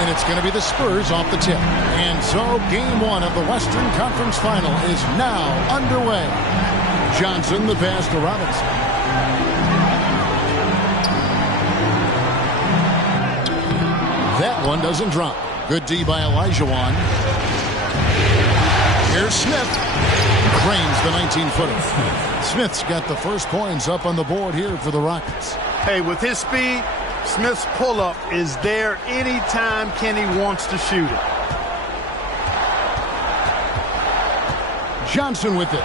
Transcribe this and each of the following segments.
and it's going to be the Spurs off the tip. And so game one of the Western Conference Final is now underway. Johnson, the pass to Robinson. That one doesn't drop. Good D by Olajuwon. Here's Smith. Cranes the 19-footer. Smith's got the first points up on the board here for the Rockets. Hey, with his speed, Smith's pull-up is there anytime Kenny wants to shoot it. Johnson with it.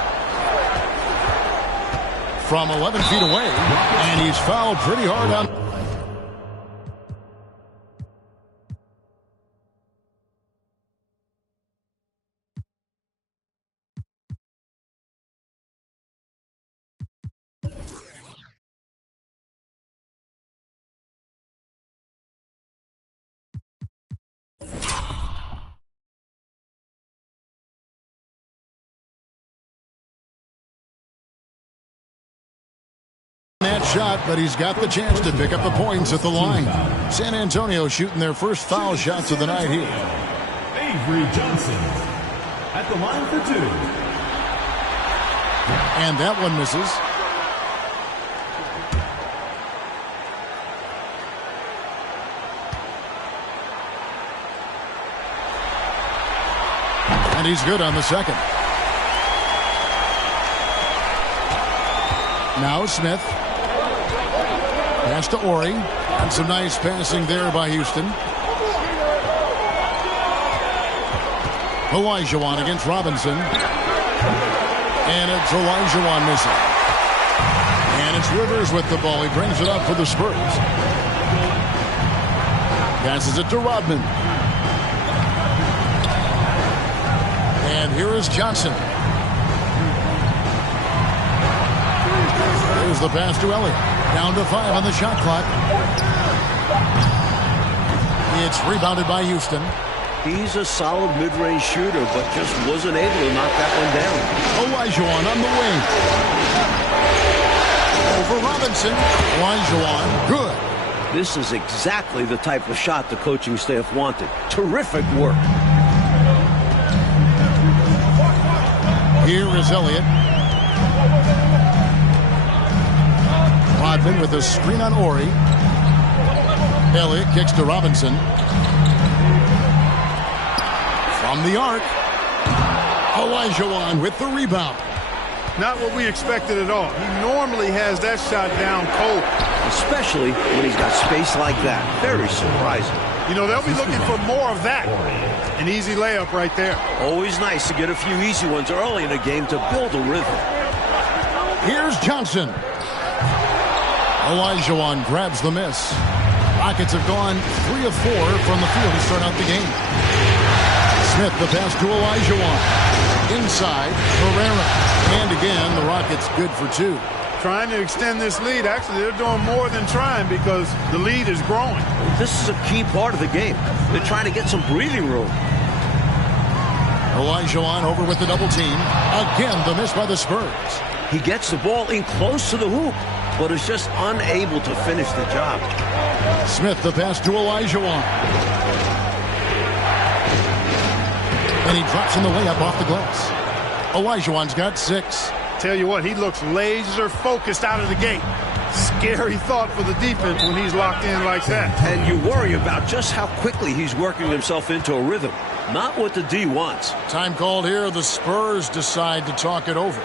From 11 feet away, and he's fouled pretty hard on. That shot, but he's got the chance to pick up the points at the line. San Antonio shooting their first foul shots of the night here. Avery Johnson at the line for two. And that one misses. And he's good on the second. Now Smith. Pass to Ori. And some nice passing there by Houston. Olajuwon against Robinson. And it's Olajuwon missing. And it's Rivers with the ball. He brings it up for the Spurs. Passes it to Rodman. And here is Johnson. Here's the pass to Elliott. Down to 5 on the shot clock. It's rebounded by Houston. He's a solid mid-range shooter, but just wasn't able to knock that one down. Olajuwon on the wing. Over Robinson. Olajuwon, good. This is exactly the type of shot the coaching staff wanted. Terrific work. Here is Elliott. Rodman with a screen on Ori. Elliott kicks to Robinson. From the arc. Olajuwon with the rebound. Not what we expected at all. He normally has that shot down cold. Especially when he's got space like that. Very surprising. You know, they'll be looking for more of that. An easy layup right there. Always nice to get a few easy ones early in a game to build a rhythm. Here's Johnson. Olajuwon grabs the miss. Rockets have gone 3 of 4 from the field to start out the game. Smith, the pass to Olajuwon. Inside, Herrera. And again, the Rockets good for 2. Trying to extend this lead. Actually, they're doing more than trying because the lead is growing. This is a key part of the game. They're trying to get some breathing room. Olajuwon over with the double team. Again, the miss by the Spurs. He gets the ball in close to the hoop, but is just unable to finish the job. Smith, the pass to Olajuwon. And he drops in the layup off the glass. Olajuwon's got 6. Tell you what, he looks laser focused out of the gate. Scary thought for the defense when he's locked in like that. And you worry about just how quickly he's working himself into a rhythm. Not what the D wants. Time called here. The Spurs decide to talk it over.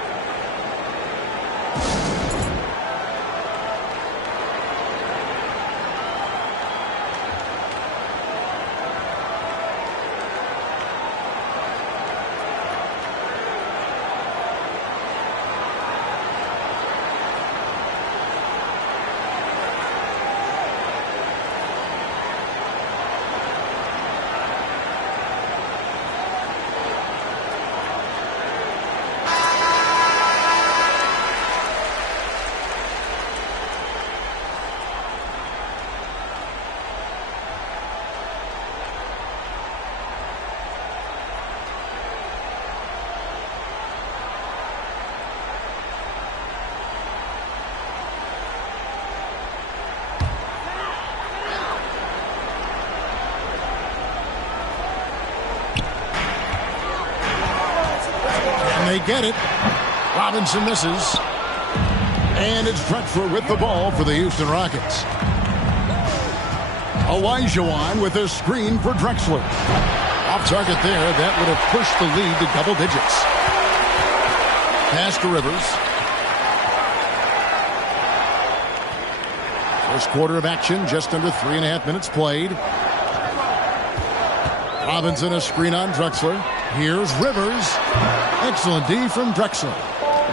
they get it. Robinson misses. And it's Drexler with the ball for the Houston Rockets. Olajuwon with a screen for Drexler. Off target there. That would have pushed the lead to double digits. Pass to Rivers. First quarter of action, just under 3.5 minutes played. Robinson a screen on Drexler. Here's Rivers. Excellent D from Drexler.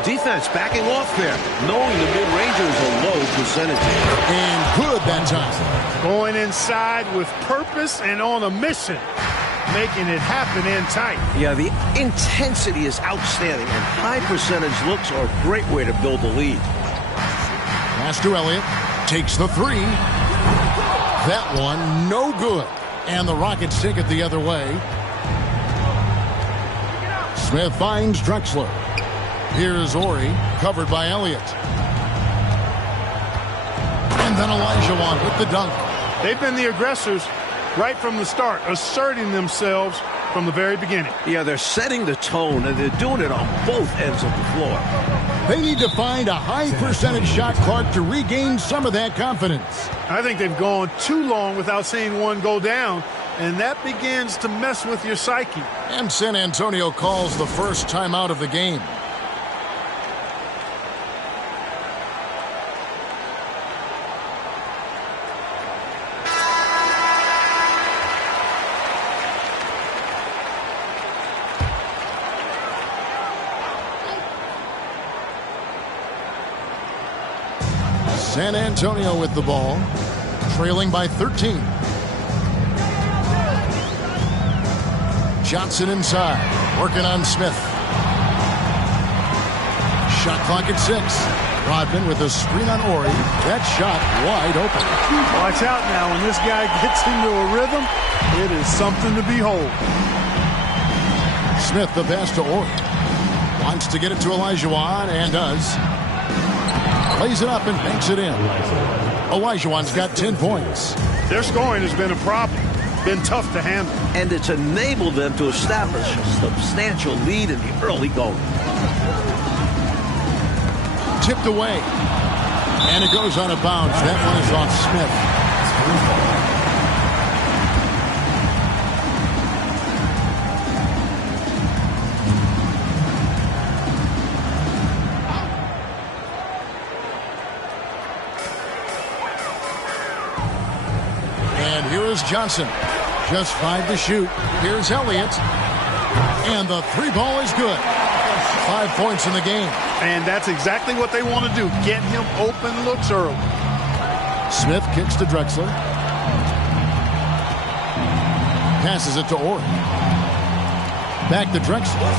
Defense backing off there, knowing the mid-ranger is a low percentage. And good that time. Going inside with purpose and on a mission, making it happen in tight. Yeah, the intensity is outstanding, and high percentage looks are a great way to build a lead. Pass to Elliott. Takes the three. That one, no good. And the Rockets take it the other way. Smith finds Drexler. Here's Ori, covered by Elliott. And then Olajuwon with the dunk. They've been the aggressors right from the start, asserting themselves from the very beginning. Yeah, they're setting the tone, and they're doing it on both ends of the floor. They need to find a high percentage shot clock to regain some of that confidence. I think they've gone too long without seeing one go down, and that begins to mess with your psyche. And San Antonio calls the first timeout of the game. San Antonio with the ball, trailing by 13. Johnson inside, working on Smith. Shot clock at 6. Rodman with a screen on Ori. That shot wide open. Watch out now. When this guy gets into a rhythm, it is something to behold. Smith the pass to Ori. Wants to get it to Olajuwon and does. Plays it up and banks it in. Olajuwon's got 10 points. Their scoring has been a problem. Been tough to handle. And it's enabled them to establish a substantial lead in the early going. Tipped away. And it goes on a bounce. That one is off Smith. Johnson, just 5 to shoot. Here's Elliott, and the 3 ball is good. 5 points in the game. And that's exactly what they want to do. Get him open looks early. Smith kicks to Drexler. Passes it to Ori. Back to Drexler.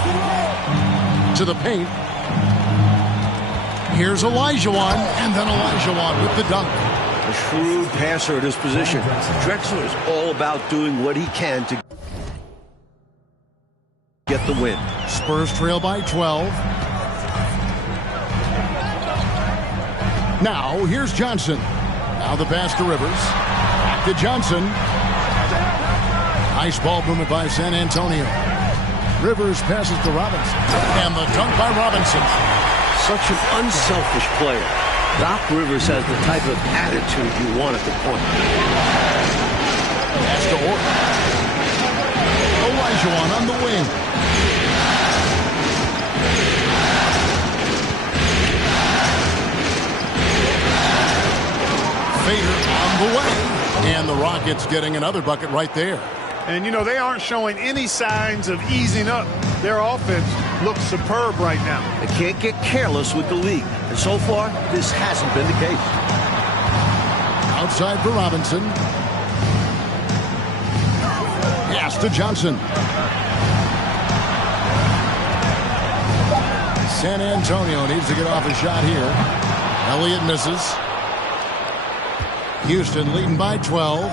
To the paint. Here's Olajuwon, and then Olajuwon with the dunk. A shrewd passer at his position. Drexler is all about doing what he can to get the win. Spurs trail by 12. Now, here's Johnson. Now the pass to Rivers. Back to Johnson. Nice ball movement by San Antonio. Rivers passes to Robinson. And the dunk by Robinson. Such an unselfish player. Doc Rivers has the type of attitude you want at the point. Pass to Ori. Olajuwon on the wing. Fader on the way. And the Rockets getting another bucket right there. And, you know, they aren't showing any signs of easing up. Their offense looks superb right now. They can't get careless with the league. And so far, this hasn't been the case. Outside for Robinson. Pass to Johnson. San Antonio needs to get off a shot here. Elliott misses. Houston leading by 12.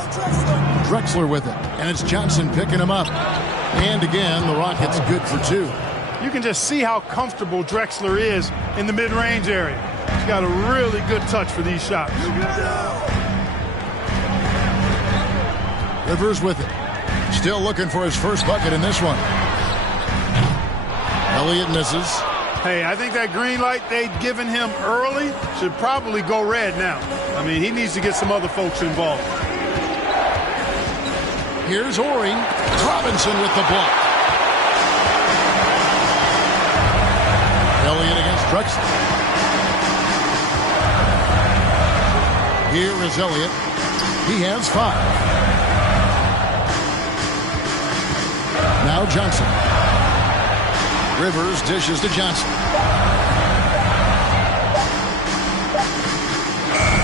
Drexler with it. And it's Johnson picking him up. And again, the Rockets good for 2. You can just see how comfortable Drexler is in the mid-range area. He's got a really good touch for these shots. Rivers with it. Still looking for his first bucket in this one. Elliott misses. Hey, I think that green light they'd given him early should probably go red now. I mean, he needs to get some other folks involved. Here's Ori. Robinson with the block. Elliott against Drexler. Here is Elliott. He has 5. Now Johnson. Rivers dishes to Johnson.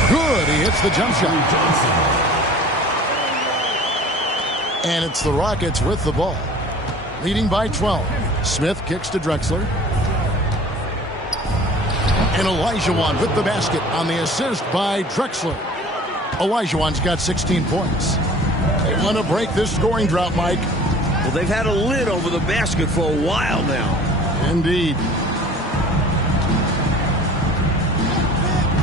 Good. He hits the jump shot. And it's the Rockets with the ball. Leading by 12. Smith kicks to Drexler. And Olajuwon with the basket on the assist by Drexler. Olajuwon's got 16 points. They want to break this scoring drought, Mike. Well, they've had a lid over the basket for a while now. Indeed.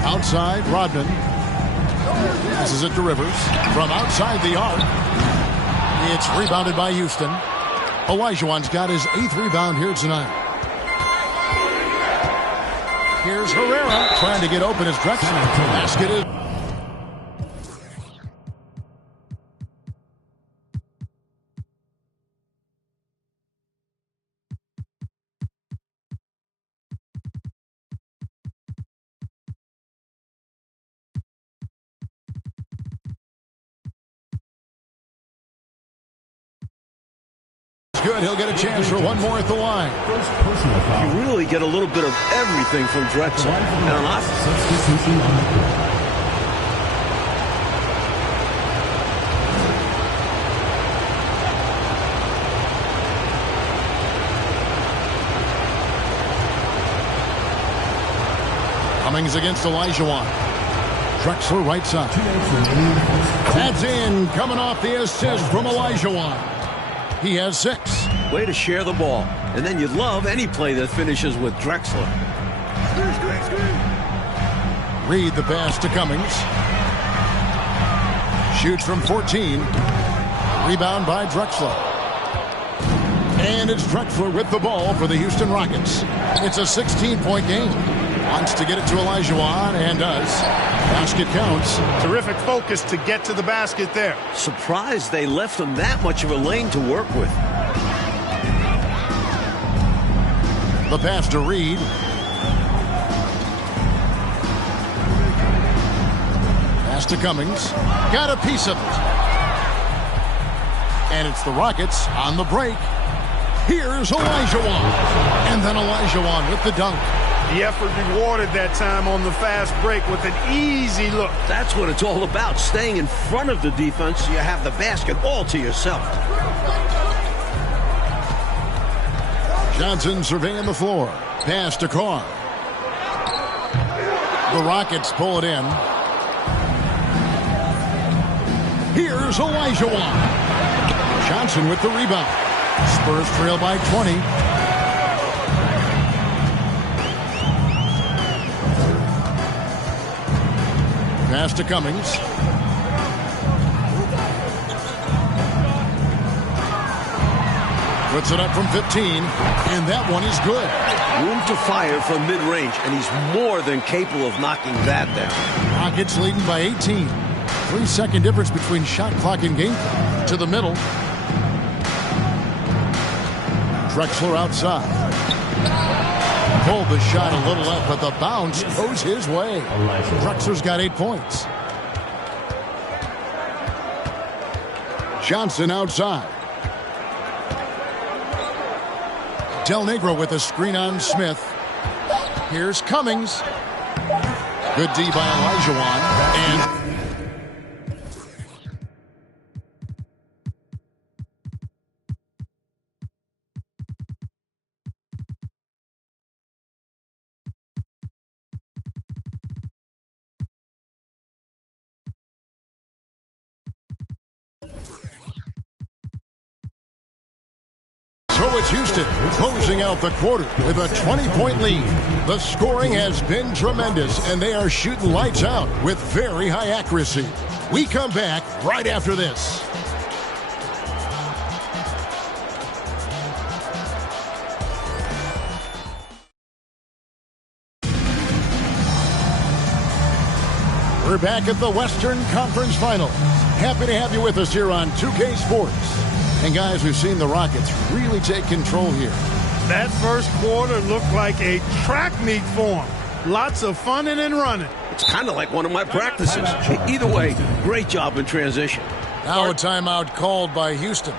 Outside, Rodman. Passes it to Rivers. From outside the arc. It's rebounded by Houston. Olajuwon's got his 8th rebound here tonight. Here's Herrera trying to get open as Drexler. Basket is... good. He'll get a chance for one more at the line. You really get a little bit of everything from Drexler. And on offense. Cummings against Olajuwon. Drexler right side. That's in. Coming off the assist from Olajuwon. He has 6. Way to share the ball. And then you love any play that finishes with Drexler. Reed the pass to Cummings. Shoots from 14. Rebound by Drexler. And it's Drexler with the ball for the Houston Rockets. It's a 16-point game. Wants to get it to Olajuwon and does. Basket counts. Terrific focus to get to the basket there. Surprised they left him that much of a lane to work with. The pass to Reed. Pass to Cummings. Got a piece of it. And it's the Rockets on the break. Here's Olajuwon. And then Olajuwon with the dunk. The effort rewarded that time on the fast break with an easy look. That's what it's all about, staying in front of the defense so you have the basket all to yourself. Johnson surveying the floor. Pass to Carr. The Rockets pull it in. Here's Olajuwon. Johnson with the rebound. Spurs trail by 20. Pass to Cummings. Puts it up from 15, and that one is good. Room to fire from mid-range, and he's more than capable of knocking that down. Rockets leading by 18. 3-second difference between shot clock and game clock. To the middle. Drexler outside. Pulled the shot a little up, but the bounce goes his way. Drexler's got 8 points. Johnson outside. Del Negro with a screen on Smith. Here's Cummings. Good D by Olajuwon. And so it's Houston closing out the quarter with a 20-point lead. The scoring has been tremendous, and they are shooting lights out with very high accuracy. We come back right after this. We're back at the Western Conference Finals. Happy to have you with us here on 2K Sports. And guys, we've seen the Rockets really take control here. That first quarter looked like a track meet for them. Lots of funning and running. It's kind of like one of my practices. Either way, great job in transition. Now a timeout called by Houston.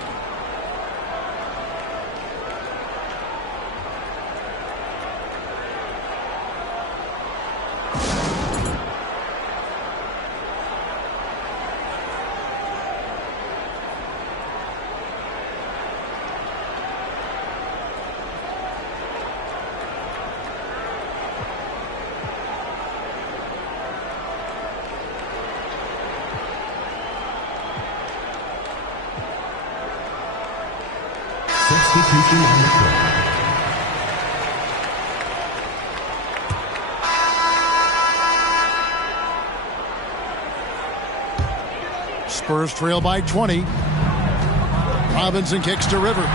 Spurs trail by 20. Robinson kicks to Rivers.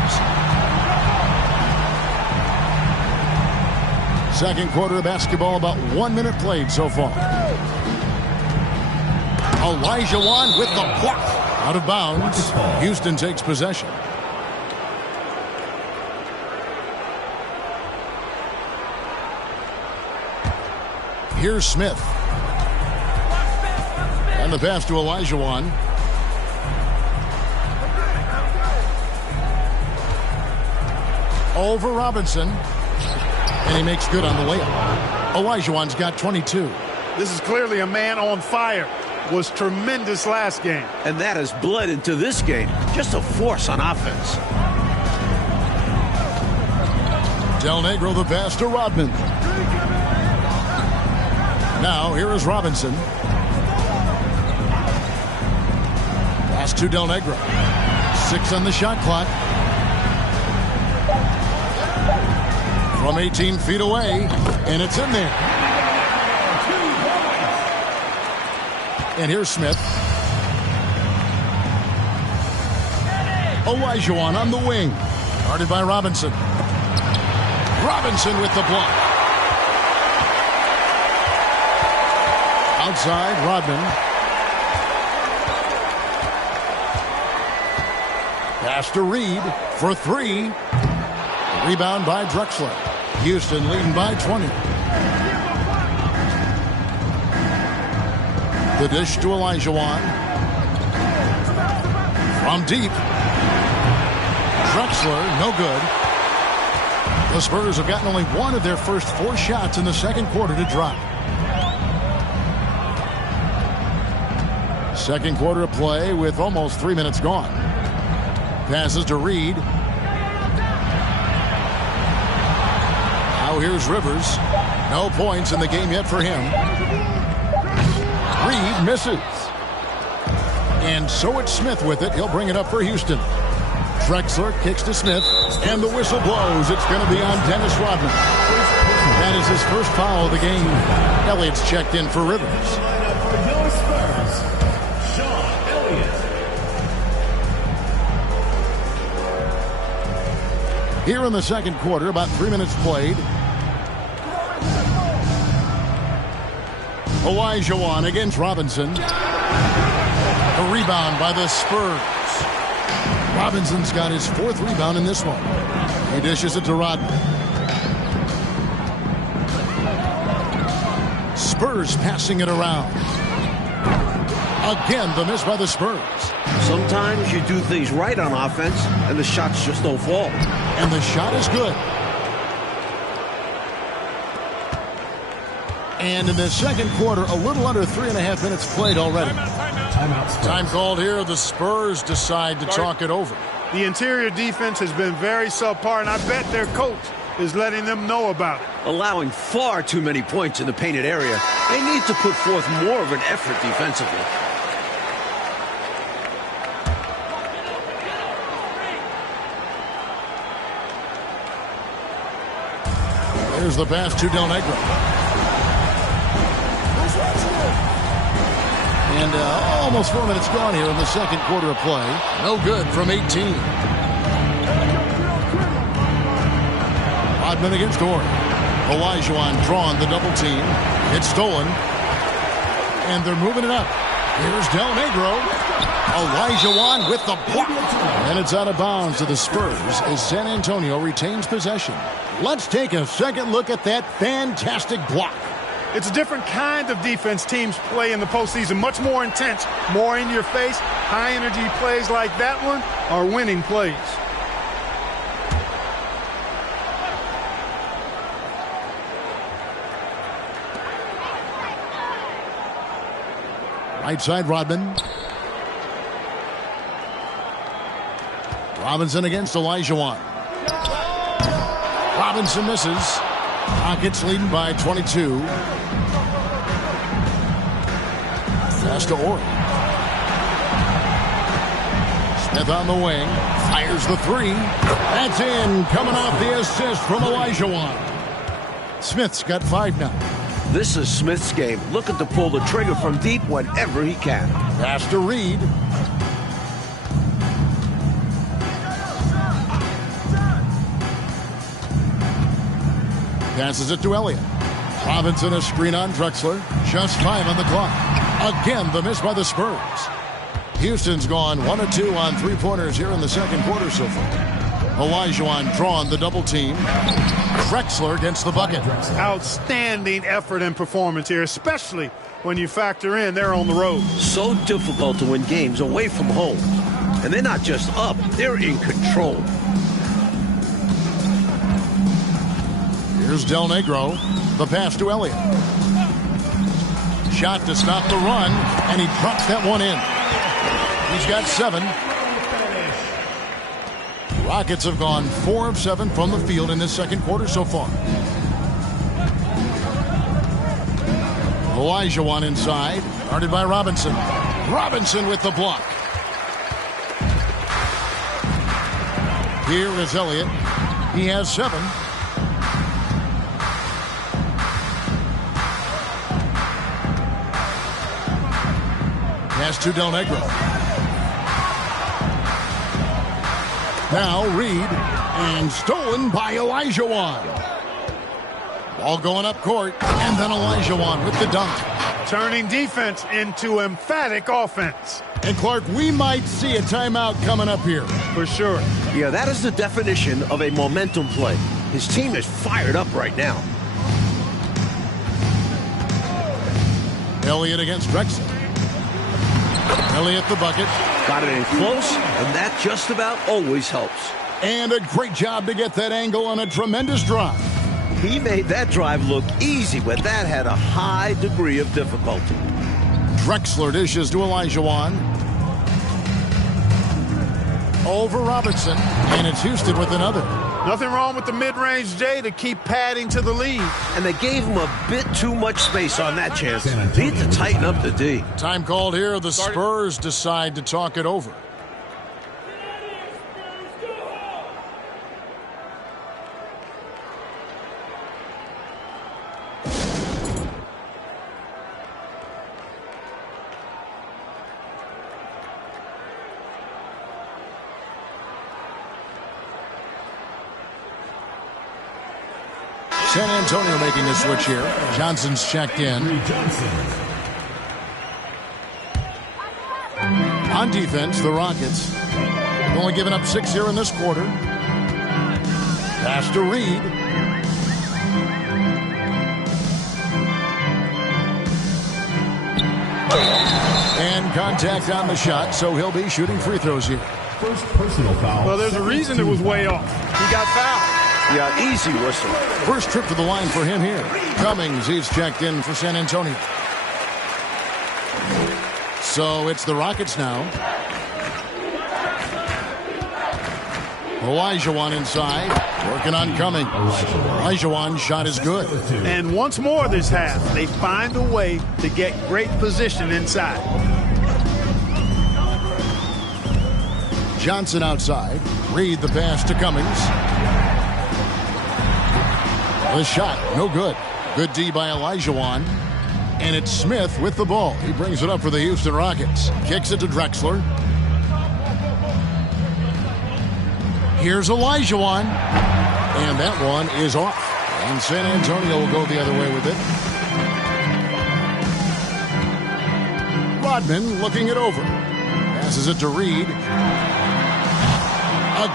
Second quarter of basketball, about 1 minute played so far. Olajuwon with the block. Out of bounds. Houston takes possession. Here's Smith. And the pass to Olajuwon. Over Robinson. And he makes good on the layup. Olajuwon's got 22. This is clearly a man on fire. Was tremendous last game. And that has bled into this game. Just a force on offense. Del Negro the pass to Rodman. Now here is Robinson. Pass to Del Negro. 6 on the shot clock. From 18 feet away, and it's in there. And here's Smith. Olajuwon on the wing. Guarded by Robinson. Robinson with the block. Outside, Rodman. Pass to Reed for 3. Rebound by Drexler. Houston leading by 20. The dish to Olajuwon. From deep. Drexler, no good. The Spurs have gotten only 1 of their first 4 shots in the second quarter to drop. Second quarter of play with almost 3 minutes gone. Passes to Reed. Now here's Rivers. No points in the game yet for him. Reed misses. And so it's Smith with it. He'll bring it up for Houston. Drexler kicks to Smith. And the whistle blows. It's going to be on Dennis Rodman. That is his first foul of the game. Elliott's checked in for Rivers. Here in the second quarter, about 3 minutes played. Olajuwon against Robinson. A rebound by the Spurs. Robinson's got his 4th rebound in this one. He dishes it to Rodman. Spurs passing it around. Again, the miss by the Spurs. Sometimes you do things right on offense, and the shots just don't fall. And the shot is good. And in the second quarter, a little under 3.5 minutes played already. Time called here. The Spurs decide to talk it over. The interior defense has been very subpar, and I bet their coach is letting them know about it. Allowing far too many points in the painted area. They need to put forth more of an effort defensively. Here's the pass to Del Negro. And almost 4 minutes gone here in the second quarter of play. No good from 18. Rodman against Orr. Olajuwon drawn the double team. It's stolen. And they're moving it up. Here's Del Negro. Olajuwon with the block. And it's out of bounds to the Spurs as San Antonio retains possession. Let's take a second look at that fantastic block. It's a different kind of defense teams play in the postseason. Much more intense, more in your face. High energy plays like that one are winning plays. Right side, Rodman. Robinson against Olajuwon. Robinson misses. Rockets leading by 22. Pass to Orr. Smith on the wing. Fires the three. That's in. Coming off the assist from Olajuwon. Smith's got 5 now. This is Smith's game. Looking to pull the trigger from deep whenever he can. Pass to Reed. Passes it to Elliott. Robinson a screen on Drexler. Just 5 on the clock. Again, the miss by the Spurs. Houston's gone 1 of 2 on three-pointers here in the second quarter so far. Olajuwon drawn the double team. Drexler gets the bucket. Outstanding effort and performance here, especially when you factor in they're on the road. So difficult to win games away from home. And they're not just up, they're in control. Here's Del Negro. The pass to Elliott. Shot to stop the run, and he drops that one in. He's got 7. Rockets have gone 4 of 7 from the field in this second quarter so far. Olajuwon inside, guarded by Robinson. Robinson with the block. Here is Elliott. He has 7. Pass to Del Negro. Now Reed, and stolen by Olajuwon. Ball going up court, and then Olajuwon with the dunk. Turning defense into emphatic offense. And Clark, we might see a timeout coming up here. For sure. Yeah, that is the definition of a momentum play. His team is fired up right now. Elliott against Drexler. Elliott the bucket. Got it in close, and that just about always helps. And a great job to get that angle on a tremendous drive. He made that drive look easy when that had a high degree of difficulty. Drexler dishes to Olajuwon. Over Robinson, and it's Houston with another. Nothing wrong with the mid-range J to keep padding to the lead. And they gave him a bit too much space on that chance. Need to tighten up the D. Time called here. The Spurs decide to talk it over. San Antonio making a switch here. Johnson's checked in. On defense, the Rockets only giving up 6 here in this quarter. Pass to Reed. And contact on the shot, so he'll be shooting free throws here. First personal foul. Well, there's a reason it was way off. He got fouled. Yeah, easy whistle. First trip to the line for him here. Cummings, he's checked in for San Antonio. So it's the Rockets now. Olajuwon inside, working on Cummings. Olajuwon's shot is good. And once more this half, they find a way to get great position inside. Johnson outside. Reed the pass to Cummings. The shot, no good. Good D by Olajuwon. And it's Smith with the ball. He brings it up for the Houston Rockets. Kicks it to Drexler. Here's Olajuwon. And that one is off. And San Antonio will go the other way with it. Rodman looking it over. Passes it to Reed.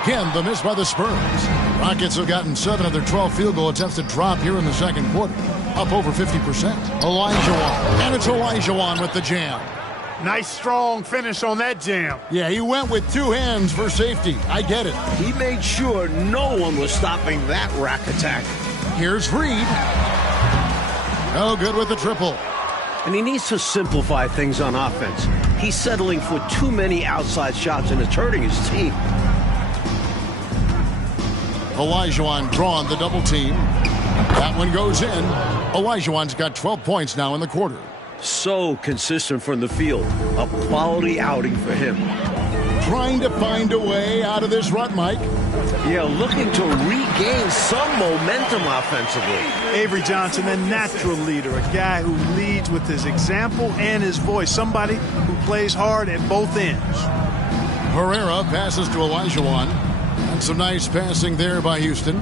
Again, the miss by the Spurs. Rockets have gotten 7 of their 12 field goal attempts to drop here in the second quarter. Up over 50%. Olajuwon. And it's Olajuwon with the jam. Nice, strong finish on that jam. Yeah, he went with 2 hands for safety. I get it. He made sure no one was stopping that rack attack. Here's Reed. Oh, good with the triple. And he needs to simplify things on offense. He's settling for too many outside shots, and it's hurting his team. Olajuwon drawing the double team. That one goes in. Olajuwon's got 12 points now in the quarter. So consistent from the field. A quality outing for him. Trying to find a way out of this rut, Mike. Yeah, looking to regain some momentum offensively. Avery Johnson, a natural leader, a guy who leads with his example and his voice, somebody who plays hard at both ends. Herrera passes to Olajuwon. And some nice passing there by Houston.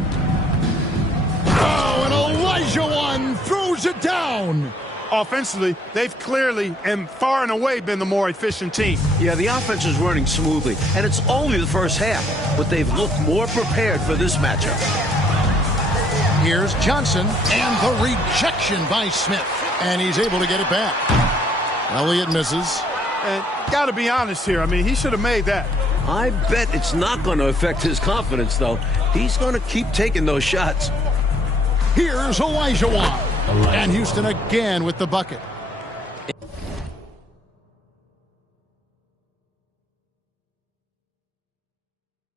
Oh, and Olajuwon throws it down. Offensively, they've clearly and far and away been the more efficient team. Yeah, the offense is running smoothly, and it's only the first half, but they've looked more prepared for this matchup. Here's Johnson, and the rejection by Smith. And he's able to get it back. Elliott misses. And got to be honest here, I mean, he should have made that. I bet it's not going to affect his confidence, though. He's going to keep taking those shots. Here's Olajuwon. And Houston again with the bucket.